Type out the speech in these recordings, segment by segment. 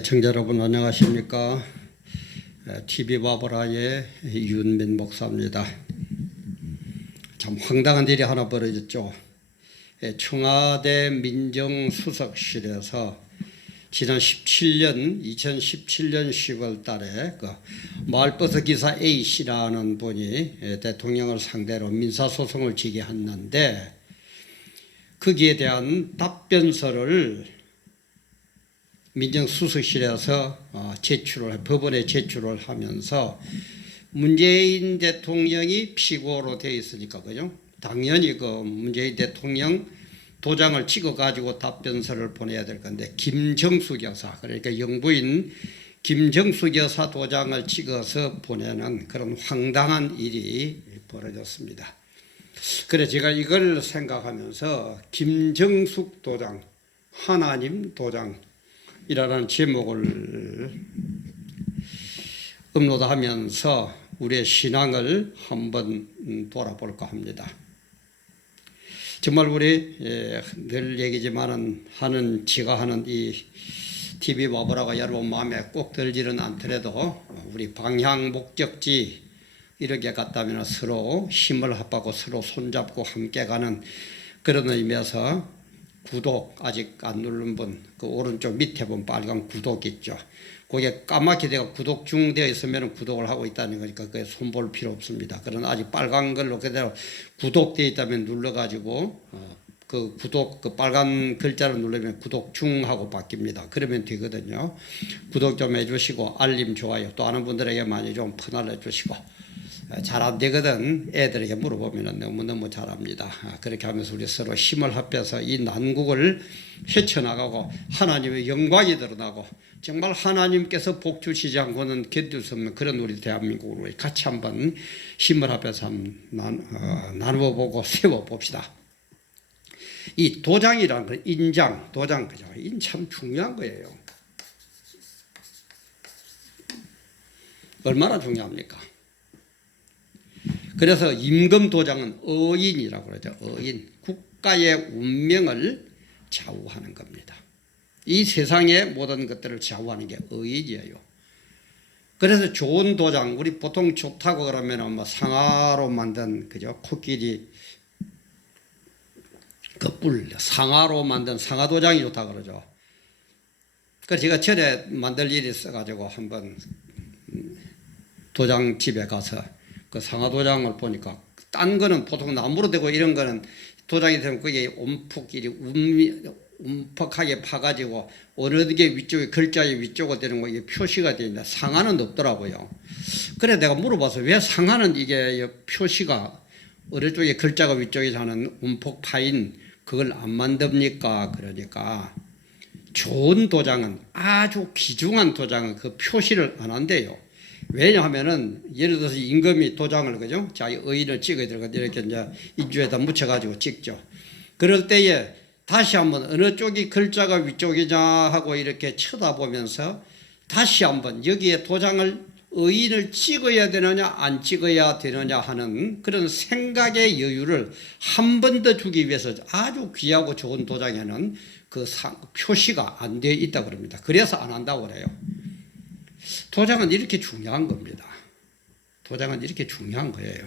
청자 여러분 안녕하십니까? TV 바보라의 윤민 목사입니다. 참 황당한 일이 하나 벌어졌죠. 청와대 민정수석실에서 지난 2017년 10월 달에 그 마을버스 기사 A씨라는 분이 대통령을 상대로 민사소송을 제기했는데 거기에 대한 답변서를 민정수석실에서 법원에 제출을 하면서 문재인 대통령이 피고로 되어 있으니까 그죠? 당연히 그 문재인 대통령 도장을 찍어가지고 답변서를 보내야 될 건데 김정숙 여사, 그러니까 영부인 김정숙 여사 도장을 찍어서 보내는 그런 황당한 일이 벌어졌습니다. 그래 제가 이걸 생각하면서 김정숙 도장, 하나님 도장 이라는 제목을 업로드하면서 우리의 신앙을 한번 돌아볼까 합니다. 정말 우리 늘 얘기지만은 제가 하는 이 TV 바보라가 여러분 마음에 꼭 들지는 않더라도 우리 방향 목적지 이렇게 갔다면 서로 힘을 합하고 서로 손잡고 함께 가는 그런 의미에서 구독 아직 안 누른 분, 그 오른쪽 밑에 보면 빨간 구독 있죠. 거기에 까맣게 되어 구독 중 되어 있으면 구독을 하고 있다는 거니까 그게 손볼 필요 없습니다. 그러나 아직 빨간 걸로 그대로 구독되어 있다면 눌러가지고 그 구독, 그 빨간 글자를 누르면 구독 중하고 바뀝니다. 그러면 되거든요. 구독 좀 해주시고 알림, 좋아요 또 아는 분들에게 많이 좀 퍼날려 주시고 잘 안 되거든 애들에게 물어보면 너무너무 잘합니다. 그렇게 하면서 우리 서로 힘을 합해서 이 난국을 헤쳐나가고 하나님의 영광이 드러나고 정말 하나님께서 복 주시지 않고는 견딜 수 없는 그런 우리 대한민국으로 같이 한번 힘을 합해서 나누어보고 세워봅시다. 이 도장이라는 건 인장, 도장, 그죠? 참 중요한 거예요. 얼마나 중요합니까? 그래서 임금 도장은 어인이라고 그러죠. 어인. 국가의 운명을 좌우하는 겁니다. 이 세상의 모든 것들을 좌우하는 게 어인이에요. 그래서 좋은 도장, 우리 보통 좋다고 그러면 뭐 상아로 만든 그죠? 코끼리 그 뿔, 상아로 만든 상아 도장이 좋다고 그러죠. 그래서 제가 전에 만들 일이 있어가지고 한번 도장집에 가서 그 상하 도장을 보니까 딴 거는 보통 나무로 되고 이런 거는 도장이 되면 그게 움푹하게 파가지고 어느 게 위쪽에 글자의 위쪽으로 되는 거 이게 표시가 되어 있는데 상하는 없더라고요. 그래 내가 물어봐서 왜 상하는 이게 표시가 어느 쪽에 글자가 위쪽에 사는 움푹 파인 그걸 안 만듭니까? 그러니까 좋은 도장은 아주 귀중한 도장은 그 표시를 안 한대요. 왜냐하면은 예를 들어서 임금이 도장을 그죠? 자기 의인을 찍어야 되고 이렇게 이제 인주에다 묻혀가지고 찍죠. 그럴 때에 다시 한번 어느 쪽이 글자가 위쪽이냐 하고 이렇게 쳐다보면서 다시 한번 여기에 도장을 의인을 찍어야 되느냐 안 찍어야 되느냐 하는 그런 생각의 여유를 한 번 더 주기 위해서 아주 귀하고 좋은 도장에는 그 표시가 안 되어 있다고 그럽니다. 그래서 안 한다고 그래요. 도장은 이렇게 중요한 겁니다. 도장은 이렇게 중요한 거예요.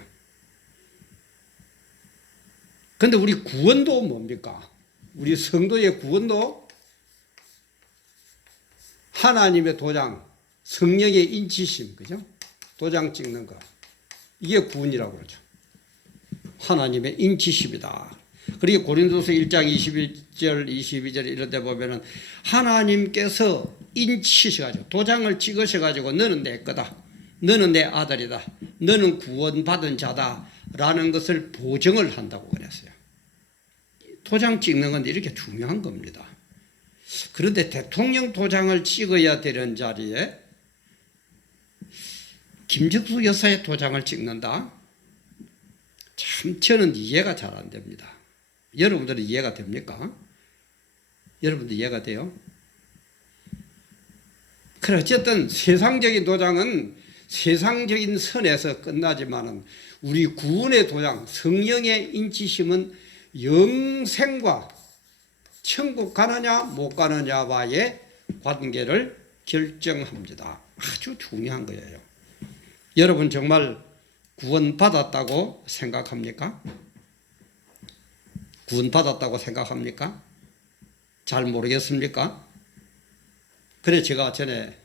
그런데 우리 구원도 뭡니까? 우리 성도의 구원도 하나님의 도장, 성령의 인치심, 그죠? 도장 찍는 거. 이게 구원이라고 그러죠. 하나님의 인치심이다. 그리고 고린도서 1장 21절, 22절 이런 데 보면은 하나님께서 인치셔가지고 도장을 찍으셔가지고 너는 내 거다. 너는 내 아들이다. 너는 구원받은 자다. 라는 것을 보증을 한다고 그랬어요. 도장 찍는 건 이렇게 중요한 겁니다. 그런데 대통령 도장을 찍어야 되는 자리에 김정숙 여사의 도장을 찍는다? 참 저는 이해가 잘 안 됩니다. 여러분들은 이해가 됩니까? 여러분들 이해가 돼요? 그래 어쨌든 세상적인 도장은 세상적인 선에서 끝나지만은 우리 구원의 도장, 성령의 인치심은 영생과 천국 가느냐 못 가느냐와의 관계를 결정합니다. 아주 중요한 거예요. 여러분 정말 구원받았다고 생각합니까? 구원받았다고 생각합니까? 잘 모르겠습니까? 그래 제가 전에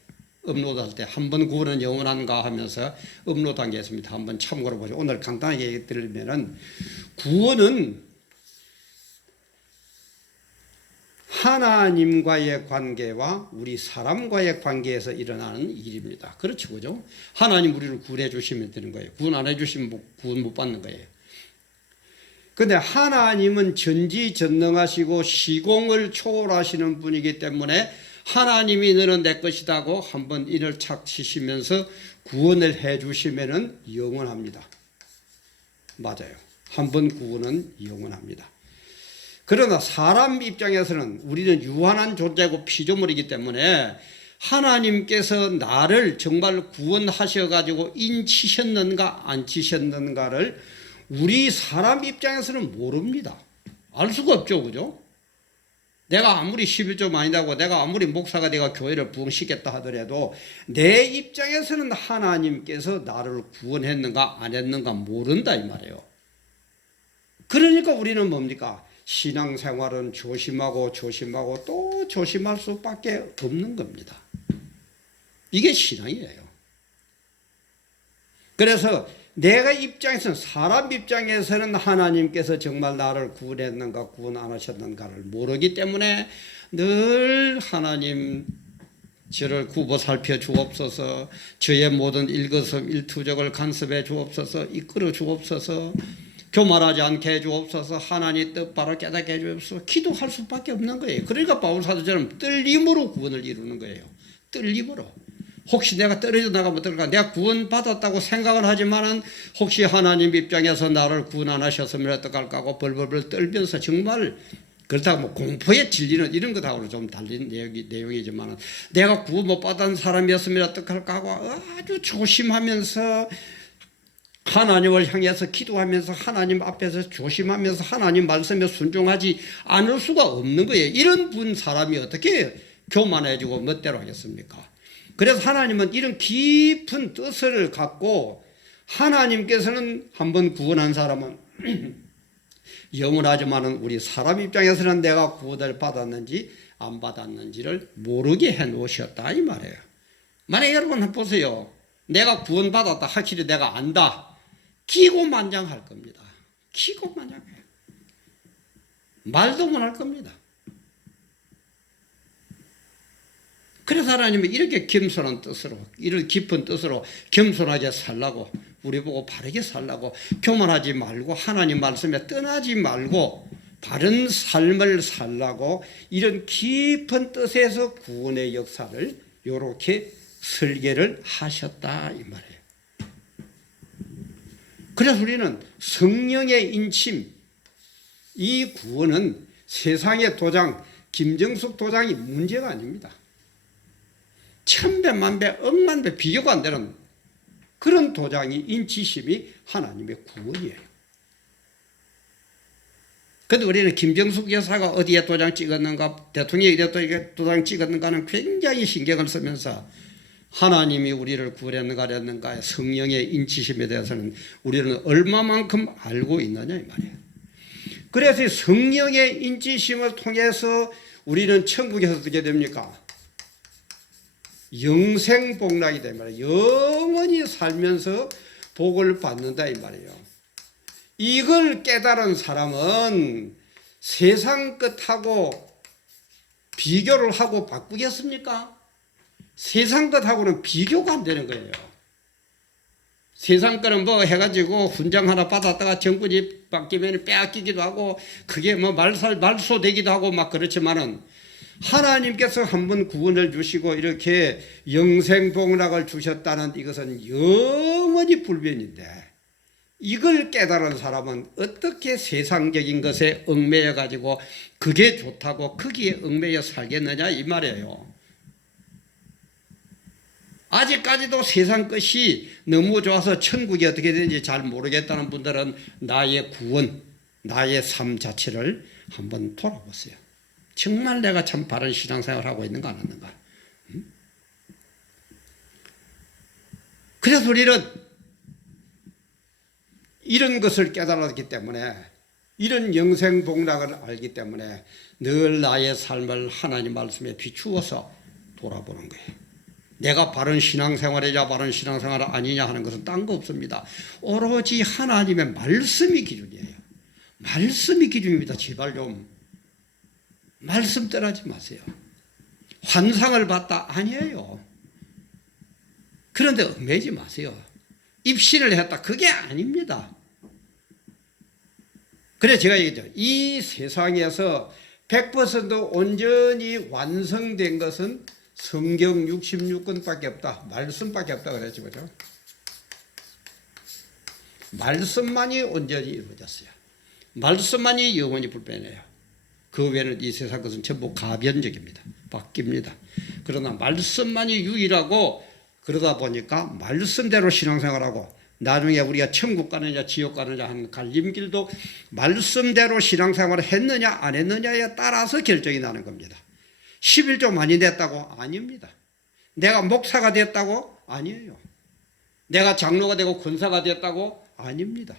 업로드할 때 한 번 구원은 영원한가 하면서 업로드한 게 있습니다. 한번 참고로 보죠. 오늘 간단하게 얘기 드리면은 구원은 하나님과의 관계와 우리 사람과의 관계에서 일어나는 일입니다. 그렇죠, 그죠? 하나님 우리를 구원해 주시면 되는 거예요. 구원 안 해주시면 구원 못 받는 거예요. 근데 하나님은 전지전능하시고 시공을 초월하시는 분이기 때문에 하나님이 너는 내 것이다고 한번 이를 착 치시면서 구원을 해 주시면은 영원합니다. 맞아요. 한번 구원은 영원합니다. 그러나 사람 입장에서는 우리는 유한한 존재고 피조물이기 때문에 하나님께서 나를 정말 구원하셔가지고 인치셨는가 안 치셨는가를 우리 사람 입장에서는 모릅니다. 알 수가 없죠, 그죠? 내가 아무리 11조 많이 나고 내가 아무리 목사가 내가 교회를 부흥시켰다 하더라도 내 입장에서는 하나님께서 나를 구원했는가 안 했는가 모른다 이 말이에요. 그러니까 우리는 뭡니까? 신앙생활은 조심하고 조심하고 또 조심할 수밖에 없는 겁니다. 이게 신앙이에요. 그래서 내가 입장에서는 사람 입장에서는 하나님께서 정말 나를 구원했는가 구원 안 하셨는가를 모르기 때문에 늘 하나님 저를 굽어 살펴 주옵소서, 저의 모든 일거수일투족을 간섭해 주옵소서, 이끌어 주옵소서, 교만하지 않게 해 주옵소서, 하나님 뜻바로 깨닫게 해 주옵소서 기도할 수밖에 없는 거예요. 그러니까 바울사도처럼 떨림으로 구원을 이루는 거예요. 떨림으로. 혹시 내가 떨어져 나가면 어떨까? 내가 구원받았다고 생각을 하지만은 혹시 하나님 입장에서 나를 구원 안 하셨으면 어떡할까 하고 벌벌벌 떨면서 정말 그렇다고 뭐 공포에 질리는 이런 것하고는 좀 달린 내용이지만은 내가 구원 못 받은 사람이었으면 어떡할까 하고 아주 조심하면서 하나님을 향해서 기도하면서 하나님 앞에서 조심하면서 하나님 말씀에 순종하지 않을 수가 없는 거예요. 이런 분 사람이 어떻게 교만해지고 멋대로 하겠습니까? 그래서 하나님은 이런 깊은 뜻을 갖고 하나님께서는 한번 구원한 사람은 영원하지만은 우리 사람 입장에서는 내가 구원을 받았는지 안 받았는지를 모르게 해 놓으셨다 이 말이에요. 만약에 여러분 한번 보세요. 내가 구원받았다 확실히 내가 안다. 기고만장할 겁니다. 기고만장해요. 말도 못 할 겁니다. 그래서 하나님은 이렇게 겸손한 뜻으로 이런 깊은 뜻으로 겸손하게 살라고 우리 보고 바르게 살라고 교만하지 말고 하나님 말씀에 떠나지 말고 바른 삶을 살라고 이런 깊은 뜻에서 구원의 역사를 이렇게 설계를 하셨다 이 말이에요. 그래서 우리는 성령의 인침 이 구원은 세상의 도장 김정숙 도장이 문제가 아닙니다. 천배만배 억만배 비교가 안 되는 그런 도장이 인치심이 하나님의 구원이에요. 그런데 우리는 김정숙 여사가 어디에 도장 찍었는가 대통령이 어디에 도장 찍었는가는 굉장히 신경을 쓰면서 하나님이 우리를 구원했는가 성령의 인치심에 대해서는 우리는 얼마만큼 알고 있느냐 이 말이에요. 그래서 성령의 인치심을 통해서 우리는 천국에서 어떻게 됩니까? 영생복락이 된 말이에요. 영원히 살면서 복을 받는다 이 말이에요. 이걸 깨달은 사람은 세상 것하고 비교를 하고 바꾸겠습니까? 세상 것하고는 비교가 안 되는 거예요. 세상 거는 뭐 해가지고 훈장 하나 받았다가 정권이 바뀌면 빼앗기기도 하고 그게 뭐 말소되기도 하고 막 그렇지만은 하나님께서 한번 구원을 주시고 이렇게 영생복락을 주셨다는 이것은 영원히 불변인데 이걸 깨달은 사람은 어떻게 세상적인 것에 얽매여 가지고 그게 좋다고 거기에 얽매여 살겠느냐 이 말이에요. 아직까지도 세상 것이 너무 좋아서 천국이 어떻게 되는지 잘 모르겠다는 분들은 나의 구원, 나의 삶 자체를 한번 돌아보세요. 정말 내가 참 바른 신앙생활을 하고 있는가 안 하는가. 그래서 우리는 이런 것을 깨달았기 때문에, 이런 영생복락을 알기 때문에 늘 나의 삶을 하나님 말씀에 비추어서 돌아보는 거예요. 내가 바른 신앙생활이냐 바른 신앙생활 아니냐 하는 것은 딴 거 없습니다. 오로지 하나님의 말씀이 기준이에요. 말씀이 기준입니다. 제발 좀 말씀 떠나지 마세요. 환상을 봤다? 아니에요. 그런데 얽매지 마세요. 입신을 했다? 그게 아닙니다. 그래 제가 얘기했죠. 이 세상에서 100% 온전히 완성된 것은 성경 66권밖에 없다. 말씀밖에 없다 그랬죠. 그죠? 말씀만이 온전히 이루어졌어요. 말씀만이 영원히 불변해요. 그 외에는 이 세상 것은 전부 가변적입니다. 바뀝니다. 그러나 말씀만이 유일하고, 그러다 보니까 말씀대로 신앙생활하고 나중에 우리가 천국 가느냐 지옥 가느냐 하는 갈림길도 말씀대로 신앙생활을 했느냐 안 했느냐에 따라서 결정이 나는 겁니다. 11조 많이 됐다고? 아닙니다. 내가 목사가 됐다고? 아니에요. 내가 장로가 되고 권사가 됐다고? 아닙니다.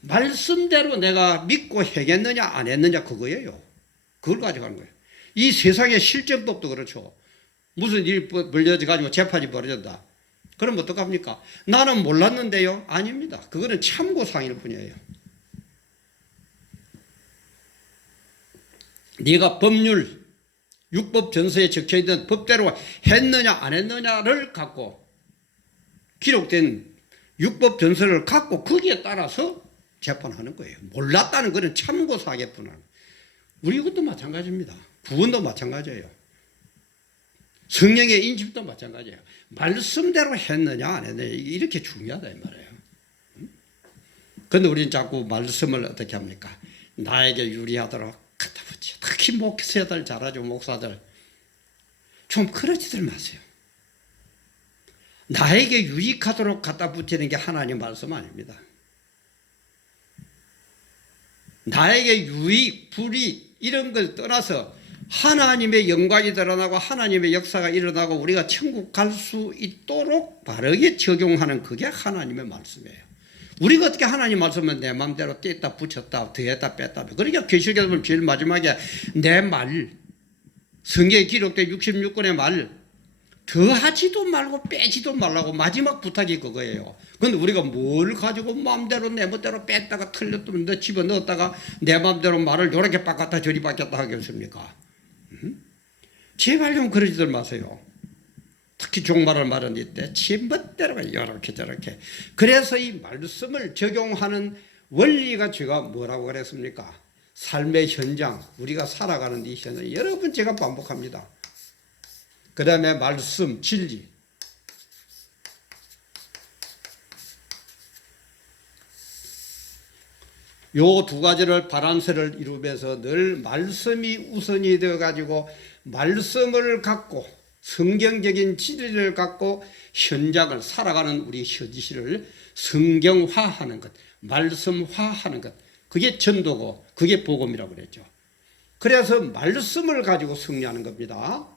말씀대로 내가 믿고 행했느냐 안 했느냐 그거예요. 그걸 가져가는 거예요. 이 세상의 실정법도 그렇죠. 무슨 일 벌려져가지고 재판이 벌어진다. 그럼 어떡합니까? 나는 몰랐는데요? 아닙니다. 그거는 참고사항일 뿐이에요. 네가 법률, 율법 전서에 적혀있는 법대로 했느냐 안 했느냐를 갖고, 기록된 율법 전서를 갖고 거기에 따라서 재판하는 거예요. 몰랐다는 것은 참고사항일 뿐이에요. 우리 이것도 마찬가지입니다. 구원도 마찬가지예요. 성령의 인식도 마찬가지예요. 말씀대로 했느냐 안 했느냐 이렇게 중요하다 이 말이에요. 그런데 우리는 자꾸 말씀을 어떻게 합니까? 나에게 유리하도록 갖다 붙여. 특히 목사들 잘하죠. 목사들 좀 그러지들 마세요. 나에게 유익하도록 갖다 붙이는 게 하나님 말씀 아닙니다. 나에게 유익, 불이익 이런 걸 떠나서 하나님의 영광이 드러나고 하나님의 역사가 일어나고 우리가 천국 갈 수 있도록 바르게 적용하는 그게 하나님의 말씀이에요. 우리가 어떻게 하나님 말씀은 내 마음대로 뗐다 붙였다 더했다 뺐다. 그러니까 계시록에 보면 제일 마지막에 내 말, 성경에 기록된 66권의 말 더하지도 말고 빼지도 말라고 마지막 부탁이 그거예요. 그런데 우리가 뭘 가지고 마음대로 내 멋대로 뺐다가 틀렸다면 집어넣었다가 내 마음대로 말을 요렇게 바꿨다 저리 바뀌었다 하겠습니까? 제발 좀 그러지들 마세요. 특히 종말을 말은 이때 지 멋대로 이렇게 저렇게. 그래서 이 말씀을 적용하는 원리가 제가 뭐라고 그랬습니까? 삶의 현장, 우리가 살아가는 이 현장 여러분 제가 반복합니다. 그 다음에 말씀, 진리. 요 두 가지를 바란스를 이루면서 늘 말씀이 우선이 되어가지고 말씀을 갖고 성경적인 진리를 갖고 현장을 살아가는 우리 현실을 성경화하는 것, 말씀화하는 것. 그게 전도고 그게 복음이라고 그랬죠. 그래서 말씀을 가지고 승리하는 겁니다.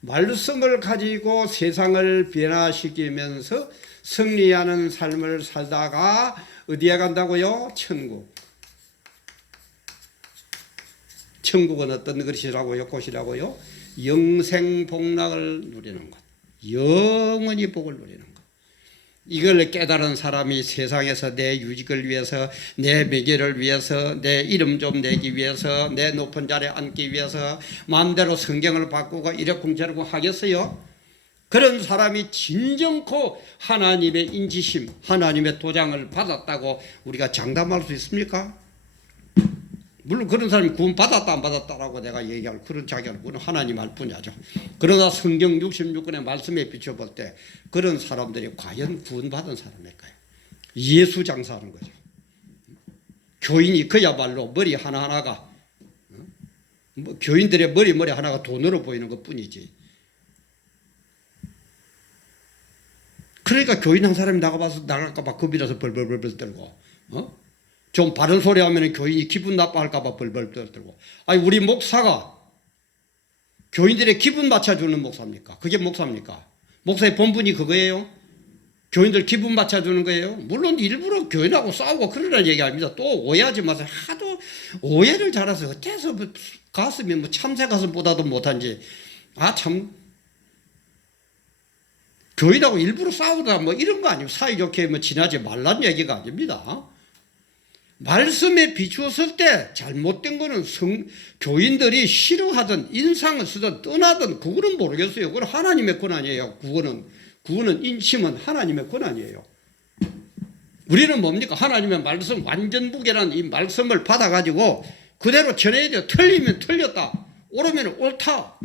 말씀을 가지고 세상을 변화시키면서 승리하는 삶을 살다가 어디에 간다고요? 천국. 천국은 어떤 것이라고요? 곳이라고요? 영생복락을 누리는 것. 영원히 복을 누리는 것. 이걸 깨달은 사람이 세상에서 내 유직을 위해서, 내 명예를 위해서, 내 이름 좀 내기 위해서, 내 높은 자리에 앉기 위해서 마음대로 성경을 바꾸고 이러쿵저러쿵 하겠어요? 그런 사람이 진정코 하나님의 인지심, 하나님의 도장을 받았다고 우리가 장담할 수 있습니까? 물론 그런 사람이 구원 받았다 안 받았다라고 내가 얘기할 그런 자격은 하나님 알 뿐이죠. 그러나 성경 66권의 말씀에 비춰볼 때 그런 사람들이 과연 구원 받은 사람일까요? 예수 장사하는 거죠. 교인이 그야말로 머리 하나하나가 교인들의 머리 하나가 돈으로 보이는 것 뿐이지. 그러니까 교인 한 사람이 나갈까 봐 겁이라서 벌벌벌 떨고 좀 바른 소리 하면 교인이 기분 나빠할까 봐 벌벌 떨고. 아니 우리 목사가 교인들의 기분 맞춰주는 목사입니까? 그게 목사입니까? 목사의 본분이 그거예요? 교인들 기분 맞춰주는 거예요. 물론 일부러 교인하고 싸우고 그러라는 얘기 아닙니다. 또 오해하지 마세요. 하도 오해를 잘해서 어째서 뭐 가슴이 뭐 참새 가슴보다도 못한지. 아, 참. 교인하고 일부러 싸우다 뭐 이런 거 아니에요. 사이좋게 뭐 지나지 말란 얘기가 아닙니다. 말씀에 비추었을 때 잘못된 거는 교인들이 싫어하든 인상을 쓰든 떠나든 그거는 모르겠어요. 그건 하나님의 권한이에요. 구원은 인심은 하나님의 권한이에요. 우리는 뭡니까? 하나님의 말씀 완전무게라는 이 말씀을 받아가지고 그대로 전해야 돼요. 틀리면 틀렸다, 옳으면 옳다,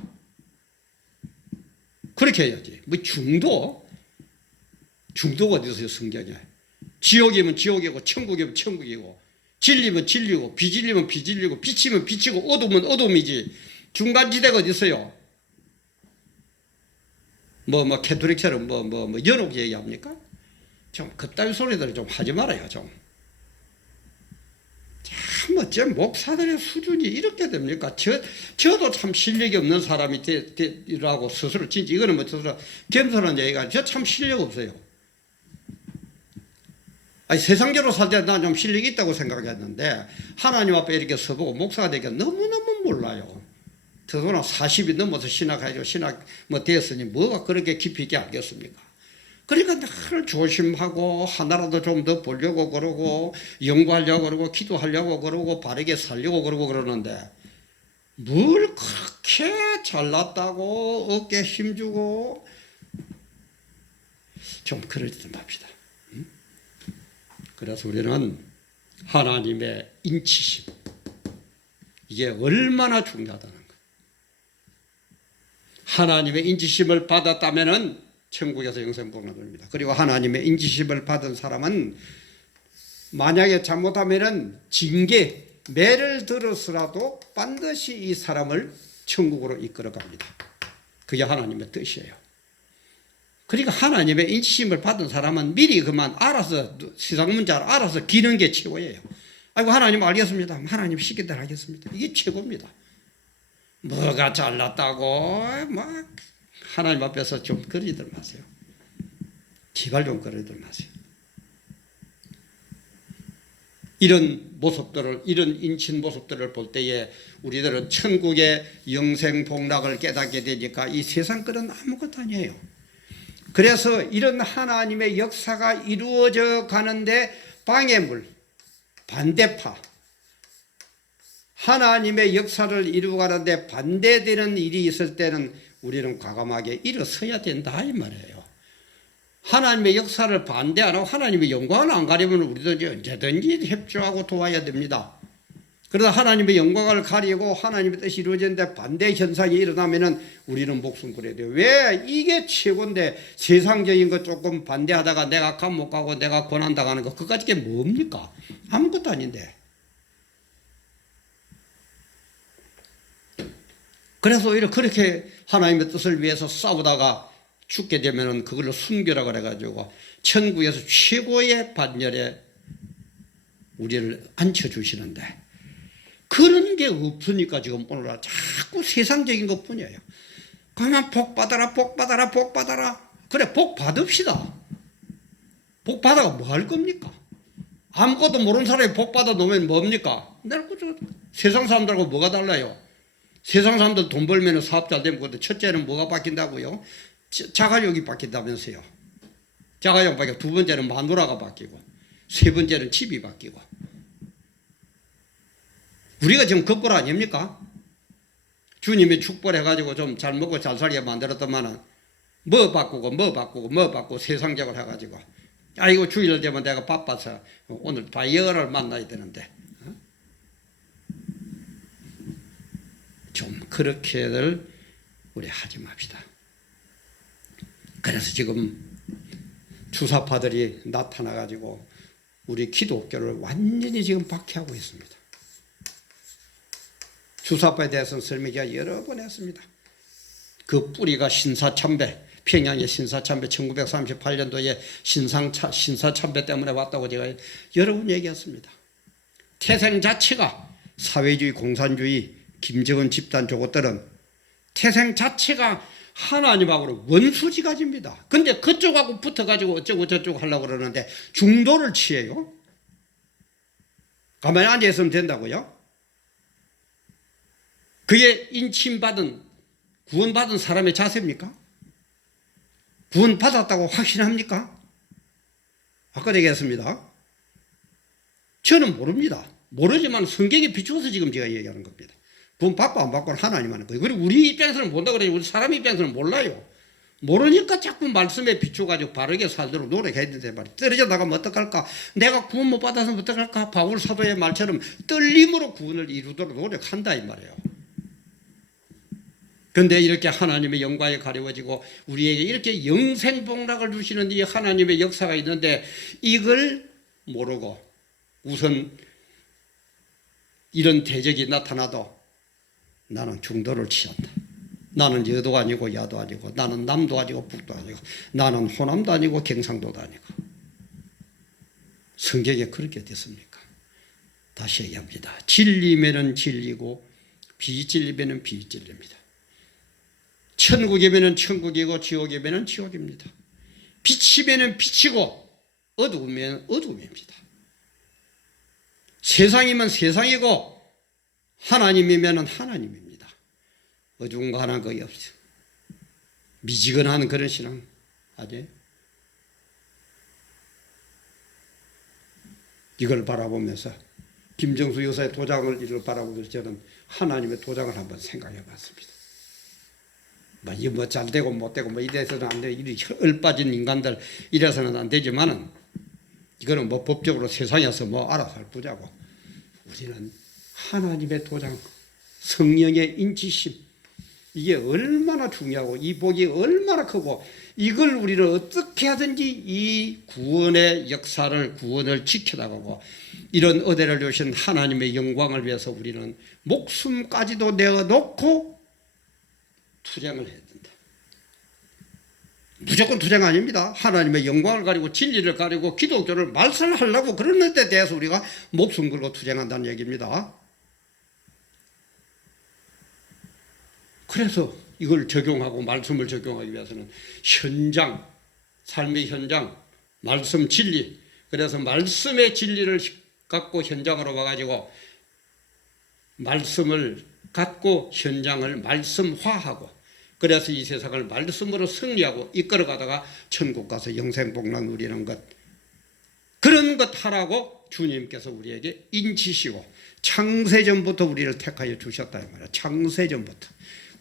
그렇게 해야지. 뭐 중도가 어디 있어요? 성경에. 지옥이면 지옥이고 천국이면 천국이고, 진리면 진리고, 비진리면 비진리고, 빛이면 빛이고, 어둠은 어둠이지. 중간지대가 어디 있어요? 캐톨릭처럼 연옥 얘기합니까? 좀 그따위 소리들 좀 하지 말아요, 좀. 참, 어째 목사들의 수준이 이렇게 됩니까? 저도 참 실력이 없는 사람이라고 스스로, 진짜 이거는 뭐 스스로 겸손한 얘기가, 저 참 실력 없어요. 아니, 세상적으로 살 때 난 좀 실력이 있다고 생각했는데, 하나님 앞에 이렇게 서보고 목사가 되니까 너무너무 몰라요. 더구나 40이 넘어서 신학해가지고 신학 됐으니 뭐가 그렇게 깊이 있게 알겠습니까? 그러니까 늘 조심하고 하나라도 좀 더 보려고 그러고 연구하려고 그러고 기도하려고 그러고 바르게 살려고 그러고 그러는데, 뭘 그렇게 잘났다고 어깨 힘주고 좀 그러지 맙시다. 그래서 우리는 하나님의 인치심, 이게 얼마나 중요하다는 거예요. 하나님의 인치심을 받았다면은 천국에서 영생복을 누립니다. 그리고 하나님의 인치심을 받은 사람은 만약에 잘못하면은 징계, 매를 들어서라도 반드시 이 사람을 천국으로 이끌어갑니다. 그게 하나님의 뜻이에요. 그러니까 하나님의 인치심을 받은 사람은 미리 그만 알아서, 세상 문제를 알아서 기는 게 최고예요. 아이고, 하나님 알겠습니다. 하나님 시킨 대로 하겠습니다. 이게 최고입니다. 뭐가 잘났다고 막 하나님 앞에서 좀 그러지들 마세요. 제발 좀 그러지들 마세요. 이런 모습들을, 이런 인친 모습들을 볼 때에 우리들은 천국의 영생 복락을 깨닫게 되니까 이 세상 것은 아무것도 아니에요. 그래서 이런 하나님의 역사가 이루어져 가는데 방해물, 반대파, 하나님의 역사를 이루어가는데 반대되는 일이 있을 때는 우리는 과감하게 일어서야 된다 이 말이에요. 하나님의 역사를 반대 안 하고 하나님의 영광을 안 가리면 우리도 언제든지 협조하고 도와야 됩니다. 그러다 하나님의 영광을 가리고 하나님의 뜻이 이루어지는데 반대 현상이 일어나면은 우리는 목숨 걸어야 돼요. 왜? 이게 최고인데 세상적인 거 조금 반대하다가 내가 감옥 가고 내가 고난당하는 거, 그까짓 게 뭡니까? 아무것도 아닌데. 그래서 오히려 그렇게 하나님의 뜻을 위해서 싸우다가 죽게 되면은 그걸로 순교라 그래가지고 천국에서 최고의 반열에 우리를 앉혀주시는데, 그런 게 없으니까 지금 오늘날 자꾸 세상적인 것 뿐이에요. 그만 복 받아라, 복 받아라, 복 받아라. 그래, 복 받읍시다. 복 받아가 뭐 할 겁니까? 아무것도 모르는 사람이 복 받아 놓으면 뭡니까? 세상 사람들하고 뭐가 달라요? 세상 사람들 돈 벌면 사업 잘 되면 그것도 첫째는 뭐가 바뀐다고요? 자가용이 바뀐다면서요. 자가용 바뀌고, 두 번째는 마누라가 바뀌고, 세 번째는 집이 바뀌고. 우리가 지금 거꾸로 아닙니까? 주님이 축복해가지고 좀 잘 먹고 잘 살게 만들었더만은 뭐 바꾸고 세상적으로 해가지고, 아이고 주일 되면 내가 바빠서 오늘 다이어를 만나야 되는데, 좀 그렇게들 우리 하지 맙시다. 그래서 지금 주사파들이 나타나가지고 우리 기독교를 완전히 지금 박해하고 있습니다. 주사파에 대해서는 설명을 여러 번 했습니다. 그 뿌리가 신사참배, 평양의 신사참배, 1938년도에 신사참배 때문에 왔다고 제가 여러 번 얘기했습니다. 태생 자체가 사회주의, 공산주의, 김정은 집단 저것들은 태생 자체가 하나님하고 원수지간입니다. 근데 그쪽하고 붙어가지고 어쩌고 저쩌고 하려고 그러는데 중도를 취해요? 가만히 앉아있으면 된다고요? 그게 인침받은, 구원받은 사람의 자세입니까? 구원받았다고 확신합니까? 아까 얘기했습니다. 저는 모릅니다. 모르지만 성경에 비추어서 지금 제가 얘기하는 겁니다. 구원 받고 안 받고는 하나님 하는 거예요. 그리고 우리 입장에서는 본다고 그래요. 우리 사람 입장에서는 몰라요. 모르니까 자꾸 말씀에 비추어가지고 바르게 살도록 노력해야 되는데 말이야. 떨어져 나가면 어떡할까? 내가 구원 못 받아서 어떡할까? 바울 사도의 말처럼 떨림으로 구원을 이루도록 노력한다 이 말이에요. 그런데 이렇게 하나님의 영광에 가려워지고 우리에게 이렇게 영생복락을 주시는 이 하나님의 역사가 있는데 이걸 모르고 우선 이런 대적이 나타나도 나는 중도를 취한다. 나는 여도 아니고 야도 아니고 나는 남도 아니고 북도 아니고 나는 호남도 아니고 경상도도 아니고. 성경에 그렇게 됐습니까? 다시 얘기합니다. 진리면은 진리고 비진리면은 비진리입니다. 천국이면은 천국이고 지옥이면은 지옥입니다. 빛이면은 빛이고 어두우면 어두움입니다. 세상이면 세상이고 하나님이면은 하나님입니다. 어중간한 거의 없어요. 미지근한 그런 신앙 아니에요? 이걸 바라보면서 김정수 여사의 도장을 이걸 바라보면서 저는 하나님의 도장을 한번 생각해 봤습니다. 뭐 잘 되고 못 되고 뭐 이래서는 안 돼. 이리 얼빠진 인간들 이래서는 안 되지만은 이거는 뭐 법적으로 세상에서 뭐 알아서 할 부자고 우리는 하나님의 도장, 성령의 인치심 이게 얼마나 중요하고 이 복이 얼마나 크고 이걸 우리는 어떻게 하든지 이 구원의 역사를 구원을 지켜나가고 이런 은혜를 주신 하나님의 영광을 위해서 우리는 목숨까지도 내어놓고 투쟁을 해야 된다. 무조건 투쟁 아닙니다. 하나님의 영광을 가리고 진리를 가리고 기독교를 말살하려고 그러는 데 대해서 우리가 목숨 걸고 투쟁한다는 얘기입니다. 그래서 이걸 적용하고 말씀을 적용하기 위해서는 현장, 삶의 현장, 말씀 진리, 그래서 말씀의 진리를 갖고 현장으로 와가지고 말씀을 갖고 현장을 말씀화하고 그래서 이 세상을 말씀으로 승리하고 이끌어가다가 천국 가서 영생복락 누리는 것 그런 것 하라고 주님께서 우리에게 인치시고 창세전부터 우리를 택하여 주셨다 이 말이야. 창세전부터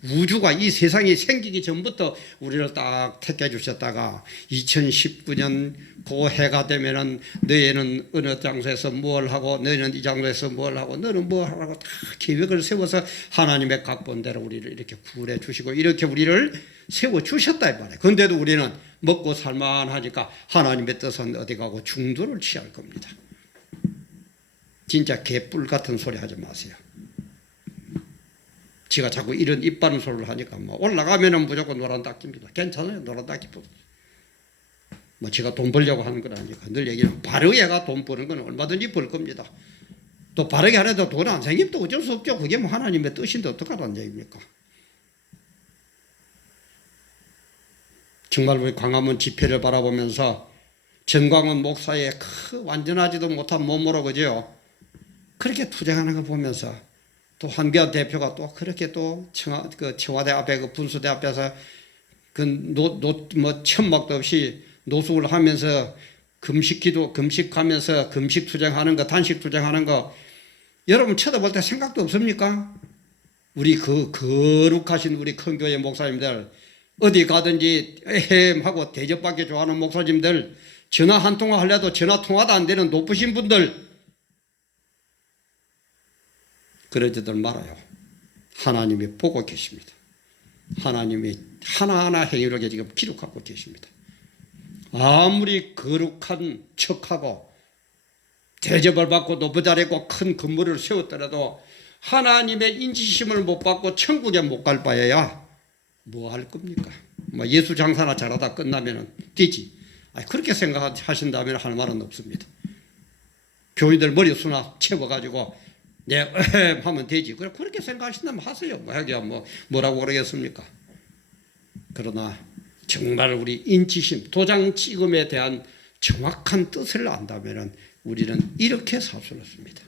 우주가 이 세상이 생기기 전부터 우리를 딱 택해 주셨다가 2019년 그 해가 되면은 너희는 어느 장소에서 뭘 하고 너희는 이 장소에서 뭘 하고 너는 뭘 하라고 다 계획을 세워서 하나님의 각본대로 우리를 이렇게 구원해 주시고 이렇게 우리를 세워 주셨다 이 말이에요. 그런데도 우리는 먹고 살만하니까 하나님의 뜻은 어디 가고 중도를 취할 겁니다. 진짜 개뿔 같은 소리 하지 마세요. 지가 자꾸 이런 입바른 소리를 하니까 뭐 올라가면은 무조건 노란 닭입니다. 괜찮아요. 노란 닭이 뭐 지가 돈 벌려고 하는 건 아니니까 늘 얘기하면 바르게가 돈 버는 건 얼마든지 벌 겁니다. 또 바르게 하려도 돈 안 생기면 또 어쩔 수 없죠. 그게 뭐 하나님의 뜻인데 어떡하라는 얘기입니까? 정말 우리 광화문 집회를 바라보면서 정광훈 목사의 완전하지도 못한 몸으로 그죠? 그렇게 투쟁하는 거 보면서 또 한기아 대표가 또 그렇게 또 청와대 앞에 그 분수대 앞에서 뭐 천막도 없이 노숙을 하면서 금식하면서 금식 투쟁하는 거, 단식 투쟁하는 거 여러분 쳐다볼 때 생각도 없습니까? 우리 그 거룩하신 우리 큰 교회 목사님들 어디 가든지 에헴하고 대접받기 좋아하는 목사님들 전화 한 통화 하려도 전화 통화도 안 되는 높으신 분들 그러지들 말아요. 하나님이 보고 계십니다. 하나님이 하나하나 행위를 지금 기록하고 계십니다. 아무리 거룩한 척하고 대접을 받고 높은 자리에 있고 큰 건물을 세웠더라도 하나님의 인지심을 못 받고 천국에 못 갈 바에야 뭐 할 겁니까? 뭐 예수 장사나 잘하다 끝나면 되지. 그렇게 생각하신다면 할 말은 없습니다. 교인들 머리수나 채워가지고 네, 하면 되지. 그렇게 생각하신다면 하세요. 뭐라고 그러겠습니까? 그러나 정말 우리 인치심, 도장 찍음에 대한 정확한 뜻을 안다면 우리는 이렇게 살 수는 없습니다.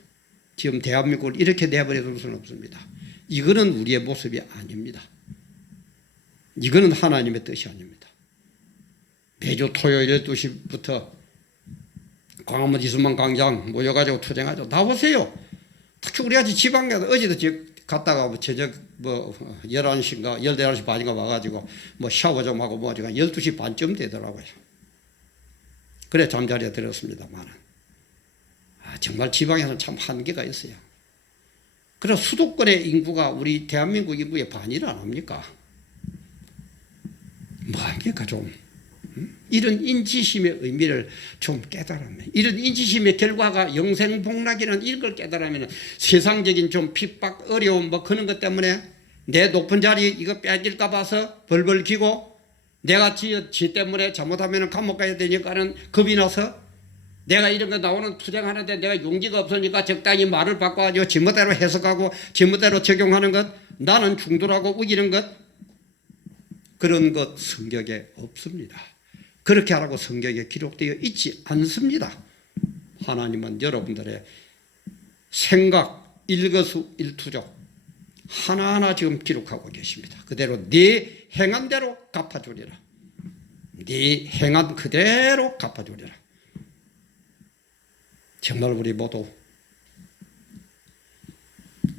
지금 대한민국을 이렇게 내버려 둘 수는 없습니다. 이거는 우리의 모습이 아닙니다. 이거는 하나님의 뜻이 아닙니다. 매주 토요일 12시부터 광화문 이수만 광장 모여가지고 투쟁하죠. 나오세요. 특히 우리 아직 지방 가서 어제도 갔다가 저녁 11시인가 11시 반인가 와가지고 샤워 좀 하고 12시 반쯤 되더라고요. 그래 잠자리에 들었습니다만 정말 지방에서는 참 한계가 있어요. 그래서 수도권의 인구가 우리 대한민국 인구의 반이를 안 합니까? 뭐합니까 좀. 이런 인지심의 의미를 좀 깨달으면, 이런 인지심의 결과가 영생복락이라는 이런 걸 깨달으면 세상적인 좀 핍박, 어려움 그런 것 때문에 내 높은 자리 이거 빼질까 봐서 벌벌 기고, 내가 지 때문에 잘못하면 감옥 가야 되니까는 겁이 나서, 내가 이런 거 나오는 투쟁하는데 내가 용기가 없으니까 적당히 말을 바꿔가지고 지멋대로 해석하고 지멋대로 적용하는 것, 나는 중도라고 우기는 것, 그런 것 성경에 없습니다. 그렇게 하라고 성경에 기록되어 있지 않습니다. 하나님은 여러분들의 생각, 일거수일투족 하나하나 지금 기록하고 계십니다. 그대로 네 행한 대로 갚아주리라. 네 행한 그대로 갚아주리라. 정말 우리 모두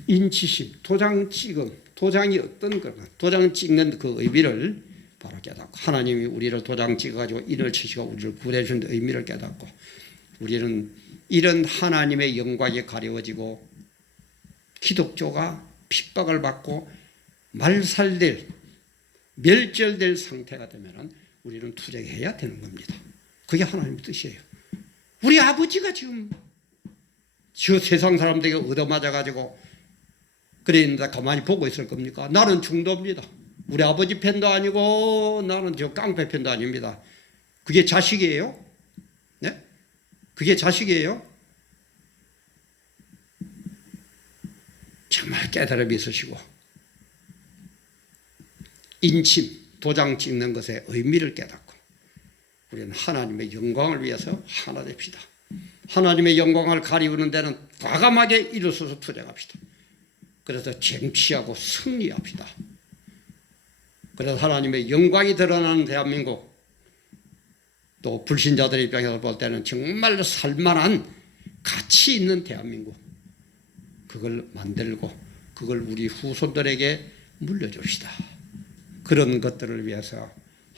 인치심, 도장 찍음, 도장이 어떤 건가, 도장 찍는 그 의미를 바로 깨닫고, 하나님이 우리를 도장 찍어가지고 인을 치시고 우리를 구원해 주신 의미를 깨닫고, 우리는 이런 하나님의 영광에 가려워지고 기독교가 핍박을 받고 말살될, 멸절될 상태가 되면 우리는 투쟁해야 되는 겁니다. 그게 하나님의 뜻이에요. 우리 아버지가 지금 저 세상 사람들에게 얻어맞아가지고 그랬는데 가만히 보고 있을 겁니까? 나는 중도입니다. 우리 아버지 편도 아니고 나는 저 깡패 편도 아닙니다. 그게 자식이에요? 네? 그게 자식이에요? 정말 깨달음이 있으시고 인침, 도장 찍는 것의 의미를 깨닫고 우리는 하나님의 영광을 위해서 하나 됩시다. 하나님의 영광을 가리우는 데는 과감하게 일어서서 투쟁합시다. 그래서 쟁취하고 승리합시다. 그래서 하나님의 영광이 드러나는 대한민국, 또 불신자들의 입장에서 볼 때는 정말 살만한 가치 있는 대한민국, 그걸 만들고 그걸 우리 후손들에게 물려줍시다. 그런 것들을 위해서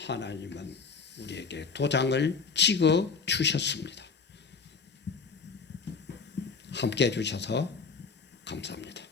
하나님은 우리에게 도장을 찍어 주셨습니다. 함께 해주셔서 감사합니다.